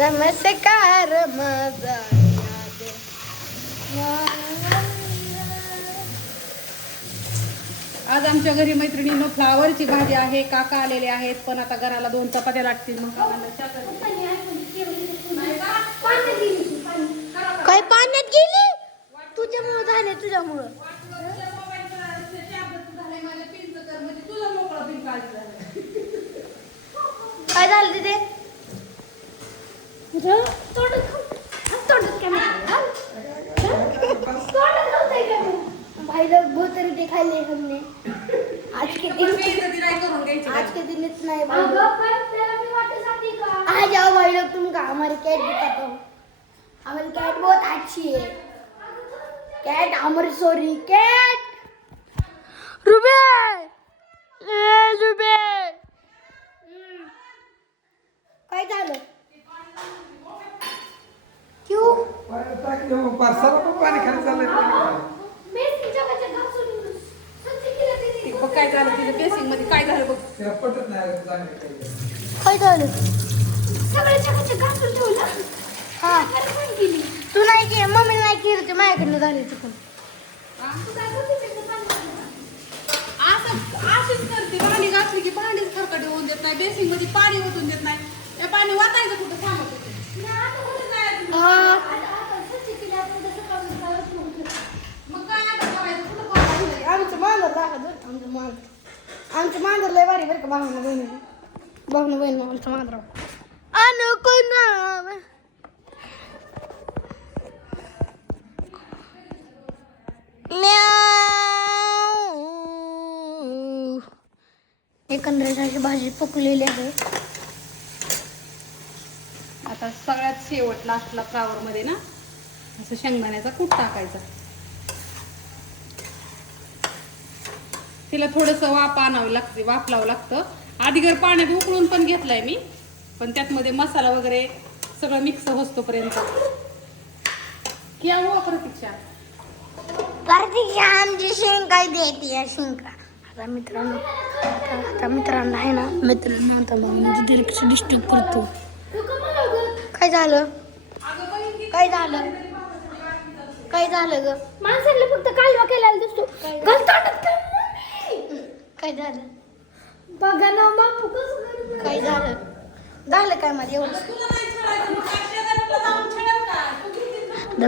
नमस्कार माझा आज आमच्या घरी मैत्रिणींनो फ्लावरची भाजी आहे. काका आलेले आहेत पण आता घराला 2 चपात्या लागतील. मग काय पाण्यात गेली तुझ्यामुळे झाले तुझ्यामुळं काय झालं तिथे भाई लोग बहुत तरीके खाए हमने आज के दिन इतना है आ जाओ भाई लोग तुमको हमारी कैट दिखाता हूँ. हमारी कैट बहुत अच्छी है. कैट हमारी सॉरी कैट रुबे रुबे काय झालं क्यों पाणी खाली चाललंय. काय झालं तिच्या बेसिंग मध्ये काय झालं बघ. पटत नाही काय झालं हा तू नाही की मम्मी नाही केली ते माझ्याकडनं झाली चुकून. अशीच करते. भांडी घातली की भांडीच खरकट होऊन देत नाही. बेसिंग मध्ये पाणी ओतून देत नाही. त्या पाणी वाटायचं कुठं थांबत होते. मग काय आता करायचं कुठं करायचं. आमचं मांजर दाखवत आमचं मांजर लय भारी बरं का. भावना बहीण आमचं मांजर अनुको नाम एकंदरीत अशी भाजी पकलेली आहे. आता सगळ्यात शेवट लास्टला फ्लावर मध्ये ना असं शेंगदाण्याचा कूट टाकायचा. तिला थोडस वाफ आणावं लागते. वाफ लावं लागतं. आधी घर पाण्यात उकळून पण घेतलाय मी पण त्यात मध्ये मसाला वगैरे सगळं मिक्स होतोपर्यंत. क्या हुआ प्रतीक्षा आमची शेंगा देते या शेंगा. आता मित्रांनो आहे ना आता मग म्हणजे डिरेक्ट डिस्टर्ब करतो. काय झालं काय झालं ग माणसाला फक्त कालवा केलेला दिसतो. काय झालं बघा ना बापू कसं काय झालं काय माझं एवढं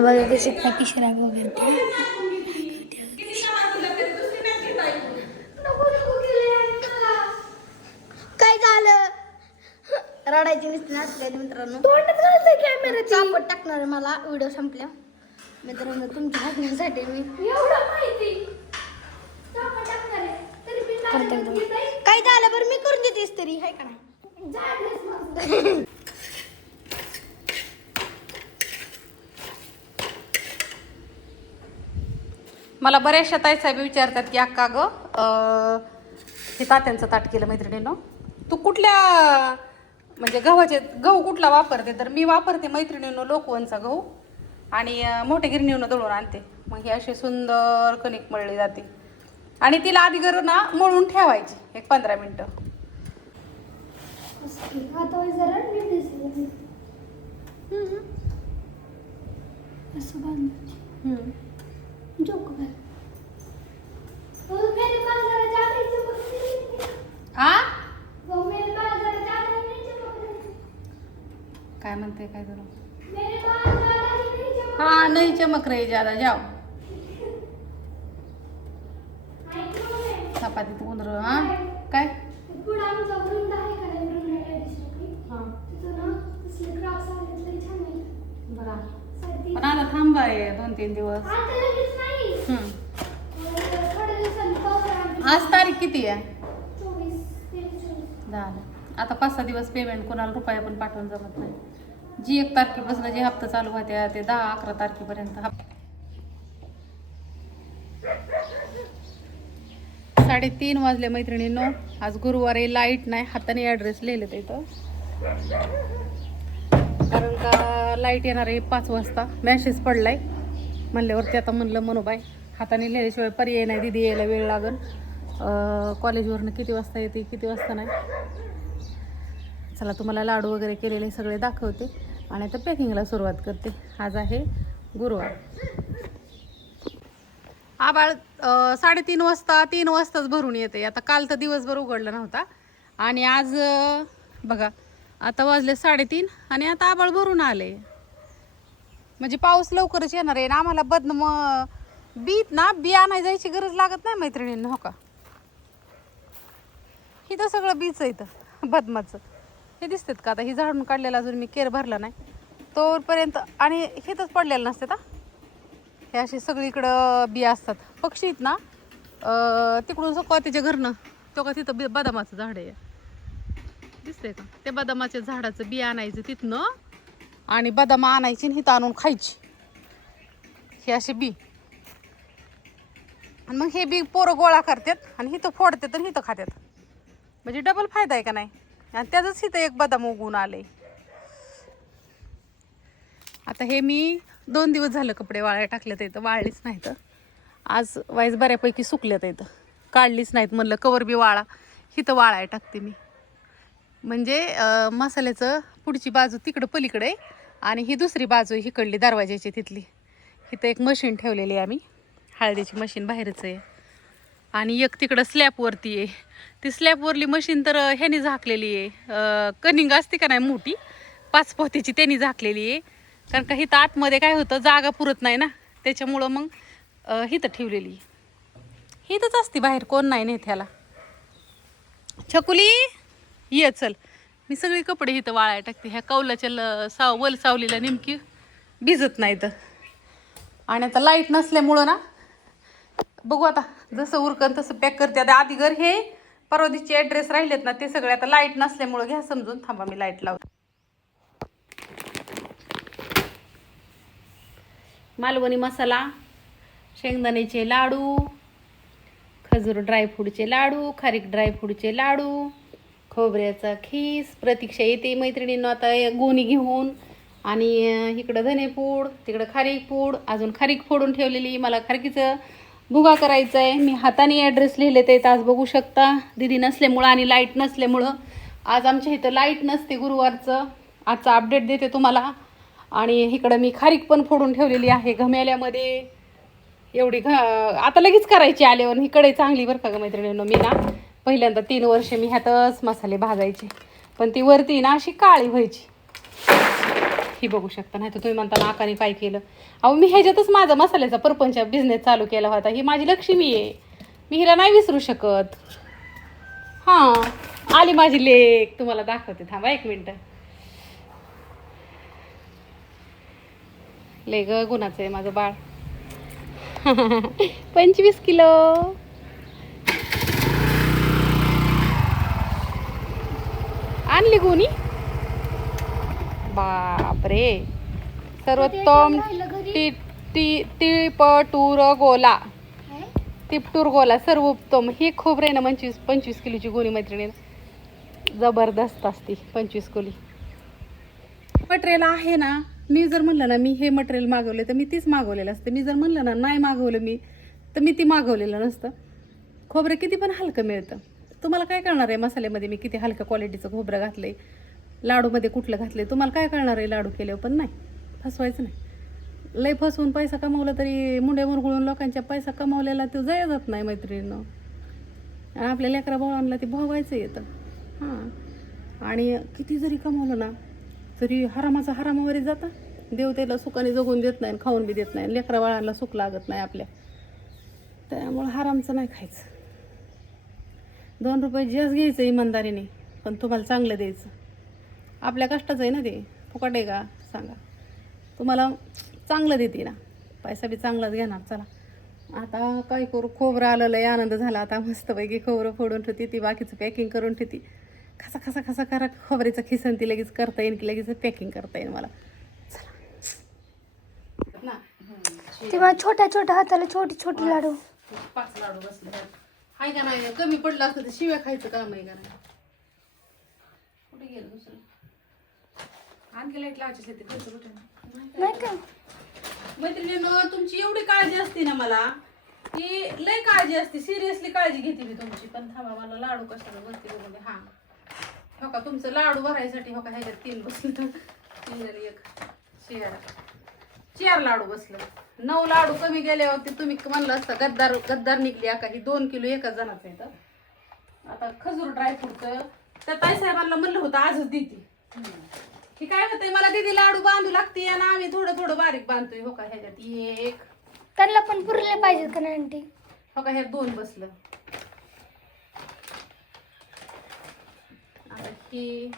बघा कशी खाती शिराग वगैरे. काय झालं रडायची नुसती नाचले मित्रांनो. चापट टाकणार आहे मला व्हिडिओ संपल्या. मित्रांनो तुमच्या हसण्यासाठी मी काय झालं बरं मी करून देतेस तरी आहे का नाही. मला बऱ्याचशा ताईसाहेब विचारतात की अक्का ग हे तात्यांचं ताट केलं मैत्रिणीनं तू कुठल्या म्हणजे गहू कुठला वापरते. तर मी वापरते मैत्रिणीनं लोकवनचा गहू आणि मोठ्या गिरणीनं दळून आणते. मग ही अशी सुंदर कणिक मळली जाते आणि तिला आधी गरज ना मळून ठेवायची 15 मिनिटं. काय म्हणते काय करू. हाँ नहीं चमक रही ज्यादा जाओ. चपातीत उंदर हा काय पण आता थांबाय 2-3 दिवस. आज तारीख किती आहे. झालं आता 5-6 दिवस पेमेंट कोणाला रुपया पण पाठवून जमत नाही. जी 1 तारखेपासून जे हप्ता चालू होत्या ते 10-11 तारखेपर्यंत 3:30 वाजले मैत्रिणींनो. आज गुरुवार आहे. लाईट नाही. हाताने ॲड्रेस लिहिले ते इथं कारण का लाईट येणार आहे 5 वाजता. मॅसेज पडलाय म्हणल्यावरती आता म्हणलं मनोबाई हाताने लिहिल्याशिवाय पर्याय नाही. दिदी यायला वेळ लागेल. कॉलेजवरनं किती वाजता येते किती वाजता नाही. चला तुम्हाला लाडू वगैरे केलेले सगळे दाखवते. आणि आता पॅकिंगला सुरुवात करते. आज आहे गुरुवार. आबाळ 3:30 वाजता 3 वाजताच भरून येते. आता काल तर दिवसभर उघडला नव्हता आणि आज बघा आता वाजले 3:30 आणि आता आबाळ भरून आले. म्हणजे पाऊस लवकरच येणार आहे. आम्हाला बी आणायला जायची गरज लागत नाही मैत्रिणींना. हो का, इथं सगळं बीच आहे इथं बदमाचं. हे दिसतात का आता, ही झाडून काढलेला अजून मी केर भरला नाही तोपर्यंत. आणि हेच पडलेलं नसते का, हे असे सगळीकडं बिया असतात. पक्षी आहेत ना, तिकडून त्याच्या घरनं तो का तिथं बदामाचं झाड आहे दिसतंय का, त्या बदामाच्या झाडाचं बिया आणायचं तिथनं आणि बदाम आणायची आणि हिथं आणून खायची. हे असे बी, आणि मग हे बी पोरं गोळा करतात आणि हिथं फोडतात आणि हिथं खातात. म्हणजे डबल फायदा आहे का नाही. आणि त्याचंच हिथं एक बदाम उगवून आले. आता हे मी 2 दिवस झालं कपडे वाळायला टाकले तर इथं वाळलीच नाही. तर आज वाईज बऱ्यापैकी सुकल्यात इथं, काढलीच नाहीत. म्हणलं कवर बी वाळा, हिथं वाळायला टाकते मी. म्हणजे मसाल्याचं पुढची बाजू तिकडं पलीकडे आहे आणि ही दुसरी बाजू हिकडली दरवाजाची तिथली. इथं एक मशीन ठेवलेली आहे आम्ही, हळदीची मशीन बाहेरच आहे. आणि एक तिकडं स्लॅबवरती आहे. ती स्लॅबवरली मशीन तर ह्यानी झाकलेली आहे, कनिंग असते का नाही मोठी 5 पोत्याची, त्यांनी झाकलेली आहे. कारण का हिथं आतमध्ये काय होतं, जागा पुरत नाही ना, त्याच्यामुळं मग हिथं ठेवलेली आहे. हिथंच असते, बाहेर कोण नाही नेत ह्याला. छकुली ये चल, मी सगळे कपडे इथं वाळायला टाकते. ह्या कौलाच्या वल सावलीला नेमकी भिजत नाही तर. आणि आता लाईट नसल्यामुळं ना, बघू आता जसं उरकन तसं पॅक करते. आता आधी घर हे परवा दिवशीचे ॲड्रेस राहिलेत ना ते सगळे आता लाईट नसल्यामुळं घ्या समजून. थांबा मी लाईट लावते. मालवणी मसाला, शेंगदाण्याचे लाडू, खजूर ड्रायफ्रूटचे लाडू, खारीक ड्रायफ्रूटचे लाडू, खोबऱ्याचा खीस. प्रतीक्षा येते मैत्रिणींना आता गोणी घेऊन. आणि इकडं धनेपूड, तिकडं खारीक पूड, अजून खारीक फोडून ठेवलेली. मला खारकीचं भुगा करायचा आहे. मी हाताने ॲड्रेस लिहिले ते आज बघू शकता. दिदी नसल्यामुळं आणि लाईट नसल्यामुळं आज आमच्या इथं लाईट नसते गुरुवारचं. आजचा अपडेट देते तुम्हाला. आणि इकडं मी खारीक पण फोडून ठेवलेली आहे घमेल्यामध्ये. एवढी आता लगेच करायची आल्यावर. इकडे चांगली बरं का ग मैत्रिणींनो. मी ना पहिल्यांदा 3 वर्ष मी ह्यातच मसाले भाजायचे, पण ती वरती ना अशी काळी व्हायची. ही बघू शकता. नाही तर तुम्ही म्हणता नाकाने काय केलं. अहो मी ह्याच्यातच माझा मसाल्याचा परपंच बिझनेस चालू केला होता. ही माझी लक्ष्मी आहे, मी हिला नाही विसरू शकत. हां, आली माझी लेक, तुम्हाला दाखवते. थांबा 1 मिनटं. ले ग गुणाचं आहे माझं बाळ. 25 किलो. आणली गुणी. बापरे, सर्वोत्तम टिपटूर गोला, टिपटूर गोला सर्वोत्तम. ही खोबरे ना 25 किलोची गोणी मैत्रिणी, जबरदस्त असते 25 किलो. मटेरियल आहे ना. मी जर म्हणलं ना मी हे मटेरियल मागवले तर मी तीच मागवलेलं असतं. मी जर म्हणलं ना नाही मागवलं मी तर मी ती मागवलेलं नसतं. खोबरं किती पण हलकं मिळतं. तुम्हाला काय कळणार आहे मसाल्यामध्ये मी किती हलक्या क्वालिटीचं खोबरं घातलंय, लाडूमध्ये कुठलं घातलंय, तुम्हाला काय कळणार आहे लाडू केल्यावर. पण नाही, फसवायचं नाही. लय फसवून पैसा कमावला तरी मुंड्या मुरगुळून लोकांच्या पैसा कमावलेला तो जया जात नाही मैत्रिणीनं. आणि आपल्या लेकरा भावांना ते भोगायचं येतं. हां, आणि किती जरी कमावलं ना तरी हरामाचा हरामावरी जाता. देव त्याला सुखाने जगून देत नाही, खाऊन बी देत नाही. लेकरा बाळांना सुख लागत नाही आपल्या. त्यामुळं हरामचं नाही खायचं. 2 रुपये जास्त घ्यायचं इमानदारीने, पण तुम्हाला चांगलं द्यायचं. आपल्या कष्टाचं आहे ना ते, फुकट आहे का सांगा. तुम्हाला चांगलं देते ना, पैसा बी चांगलाच घेणार. चला आता काय करू, खोबरं आलं, लय आनंद झाला. आता मस्तपैकी खोबरं फोडून ठेवते, ती बाकीचं पॅकिंग करून ठेवते. खसा खसा खसा करा खोबऱ्याचं खिसन, ती लगेच करता येईल की लगेच पॅकिंग करता येईल मला. चला ते मला छोट्या छोट्या हाताला छोटी छोटी लाडू. 5 लाडू बसले हाय का नाही. कमी पडलं असतं तर शिव्या खायचं काम आहे का नाही. कुठे गेलं दुसरं. आणखी लाईट लावायची ते खर्च कुठे नाही का मैत्रिणींनो. तुमची एवढी काळजी असते ना मला, की लय काळजी असते. सिरियसली काळजी घेते मी तुमची. पण थांबा, मला लाडू कशाला वरती बघून. हां हो का, तुमचं लाडू भरायसाठी हो का ह्याच्यात 3 बसलं. निघाली एक चार लाडू बसलं. 9 लाडू कमी गेले होते. तुम्ही म्हणलं असतं गद्दार निघली का ही 2 किलो एकाच जणाचं आहे. तर आता खजूर ड्रायफ्रूटचं त्या ताईसाहेबांना म्हणलं होतं आजच देते. ही काय होतंय मला दीदी लाडू बांधू लागते आणि आम्ही थोडं थोडं बारीक बांधतोय. हो का ह्याच्यात एक त्यांना पण पुरले पाहिजेत का नाही आंटी? हो का ह्यात 2 बसलं. आता ही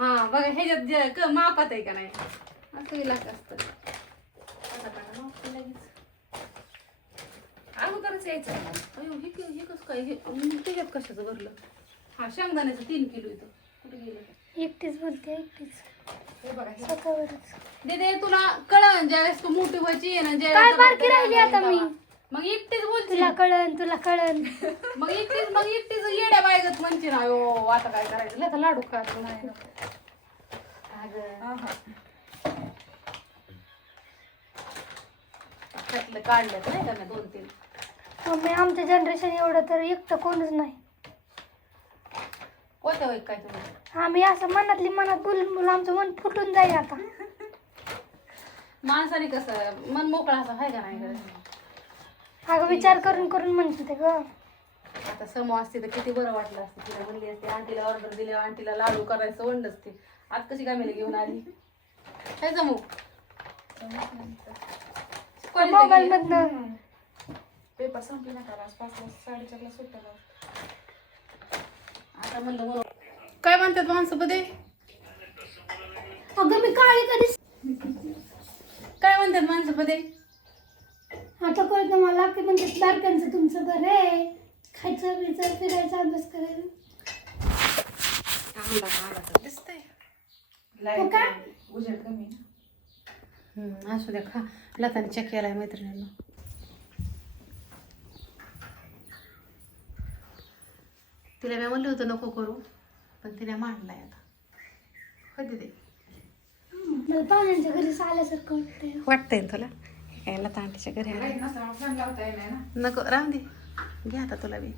हा बघा ह्याच्यात मापात आहे का नाही असं इलाक असतं. अगोदरच यायचं ना. अयो हे कसं काय हे त्याच्यात कशाचं भरलं? हा शेंगदाण्याचं 3 किलो येतं. कुठे गेलं? एकटीच बोलते एकटीच हे बघा हे स्वतःवरच. दीदी तुला कळण ज्यावेळेस तू मोठी व्हायची ना काय बारकी राहिली आता मी? मग एकटीच बोलची तुला कळन मग एकटीच येड्या बायगत म्हणते ना. अयो आता काय करायचं आता लाडू खात नाही. हा हा. त्यातलं काढलं नाही का 2-3 मम्मी आमच्या जनरेशन एवढं तर एकटं कोणच नाही. कोणत्या वय काय तुम्ही आम्ही असं मनात बोलून आमचं मन फुटून जाईल आता. माणसाने कसं मन मोकळा असं आहे का नाही गं? अगं विचार करून म्हणते ते ग. आता समूह असते तर किती बरं वाटलं असतं. तिला म्हणली असते आंटीला ऑर्डर दिली आंटीला लाडू करायचं वंड असते. आज कशी काय मेले घेऊन आली काय समूह मोबाईल मधनं पेपर संपले ना काल. आज 5:30-4:30 सुट्ट्या. आता म्हणलं काय म्हणतात माणसं बदे अगं मी काळी कधीच काय म्हणतात माणसं बदे आता कळतं मला की म्हणजे बारक्यांचं तुमचं बरं आहे. खायचं पियचं फिरायचं अभ्यास करायचं. दिसतंय हो का? उजेड कमी आहे ना. असू द्या खा. लताने चेक केलाय मैत्रिणींना. तिला मी म्हणलं होतं नको करू पण तिने मांडलाय आता. कधी दे मला पाहुण्यांच्या घरी आल्यासारखं वाटतंय. वाटतंय ना तुला हे काय लता आंटीच्या घरी आलं. लाईट नसल्यामुळे फॅन लावता येणार ना. नको राहून दे घे आता तुला बी.